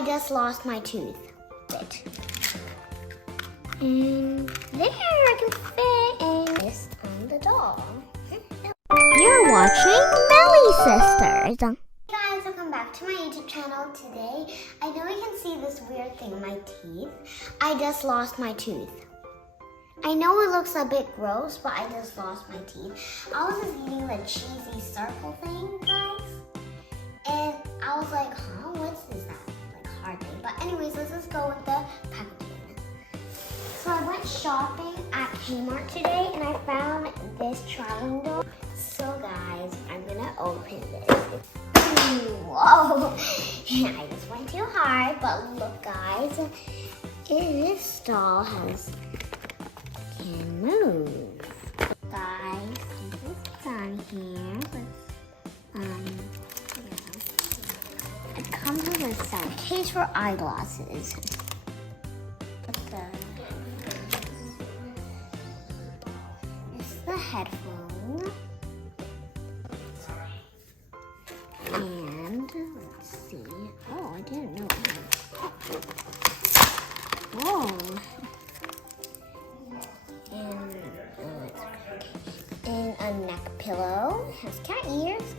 I just lost my tooth. Wait. And there I can fit this on the doll. You're watching Meli Sisters. Hey guys, welcome back to my YouTube channel. Today, I know you can see this weird thing in my teeth. I just lost my tooth. I know it looks a bit gross, but I just lost my teeth. I was just eating the cheesy circle thing, guys. And I was like, huh, what's this that? Like hard thing. But anyways, let's just go with the packaging. So I went shopping at Kmart today and I found this traveling doll. So guys, I'm gonna open this. Whoa! I just went too hard, but look guys, this doll can move. Guys, this is on here. It comes with a cell case for eyeglasses. This is the headphone. And let's see. Oh, I didn't know. Oh. And a neck pillow. It has cat ears.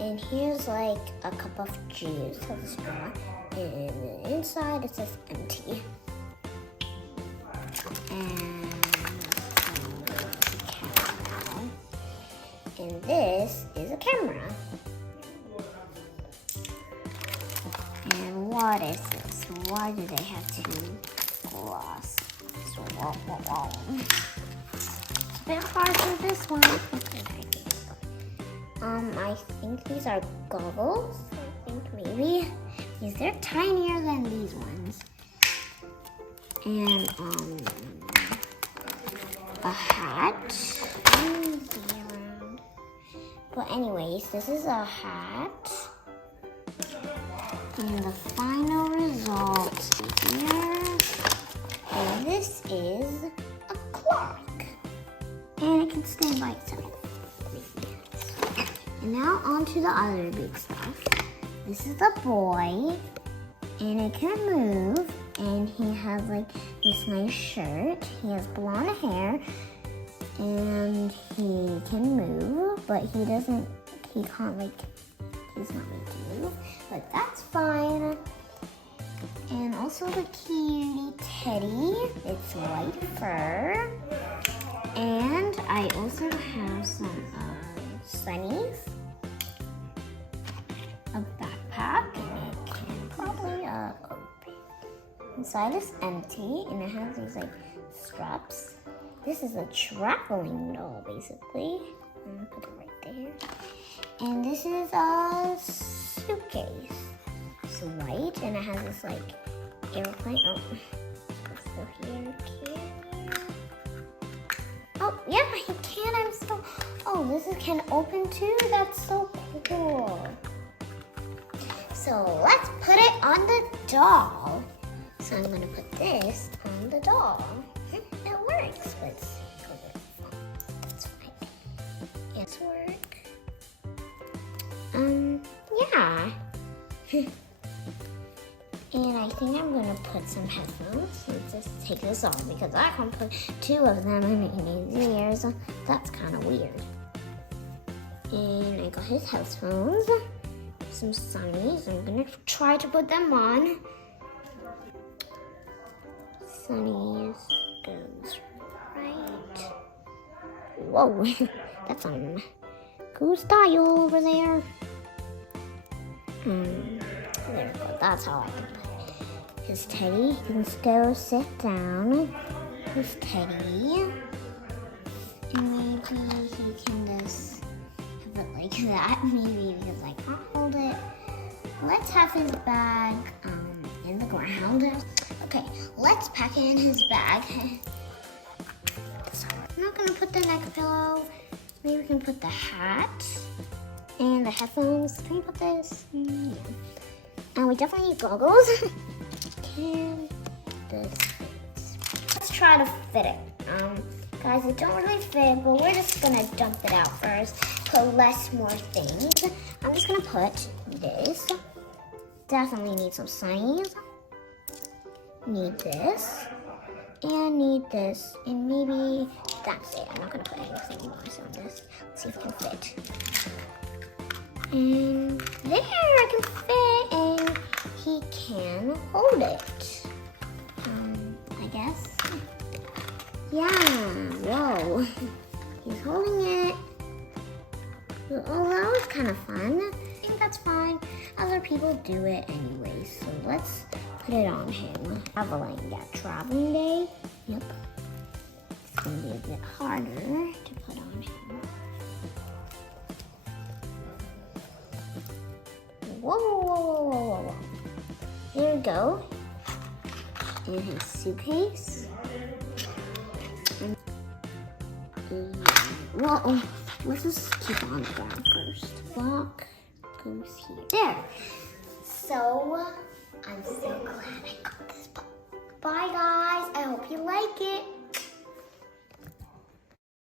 And here's like a cup of juice with a straw. And the inside it says empty. And this is a camera. And what is this? Why do they have two glass? So, it's a bit hard for this one. I think these are goggles. I think maybe. Because they're tinier than these ones. And a hat. But anyways, this is a hat. And the final result is here. And this is a clock. And it can stand by itself. And now on to the other big stuff. This is a boy. And it can move. And he has like this nice shirt. He has blonde hair. And he can move, but he can't like, he's not meant to move, but that's fine. And also the cutie teddy, it's white fur. And I also have some sunnies, a backpack, and it can probably open. Inside is empty, and it has these like straps. This is a traveling doll, basically. I'm gonna put it right there. And this is a suitcase. It's white, and it has this like airplane. Oh, let's go here. Oh, yeah, I can. I'm so. Oh, this can open too. That's so cool. So let's put it on the doll. So I'm gonna put this on the doll. It works. Let's go with it. That's fine. Yes, work. Yeah. And I think I'm gonna put some headphones. Let's just take this off because I can put two of them in his ears. That's kind of weird. And I got his headphones, some sunnies. I'm gonna try to put them on. Sunnies goes right. Whoa, that's on cool style over there. There we go. That's how I can put it. His teddy, he can go sit down. His teddy, and maybe he can just have it like that. Maybe because I can't hold it. Let's have his bag in the ground. Okay, let's pack in his bag. I'm not gonna put the neck pillow. Maybe we can put the hat and the headphones. Can we put this? Yeah. And we definitely need goggles. Can this fit? Let's try to fit it. Guys, it don't really fit, but we're just gonna dump it out first. Put less more things. I'm just gonna put this. Definitely need some signs. Need this. And need this. And maybe that's it. I'm not gonna put anything else on this. Let's see if it can fit. And there, I can fit. And he can hold it. I guess. Yeah, whoa. He's holding it. Oh, that was kind of fun. I think that's fine. Other people do it anyway, so let's put it on him. Traveling day. Yep. It's gonna be a bit harder to put on him. Whoa, whoa, whoa, whoa, whoa, whoa. There we go. In his suitcase. Well, let's just keep on the ground first. Lock goes here. There. So, I'm so glad I got this book. Bye, guys. I hope you like it.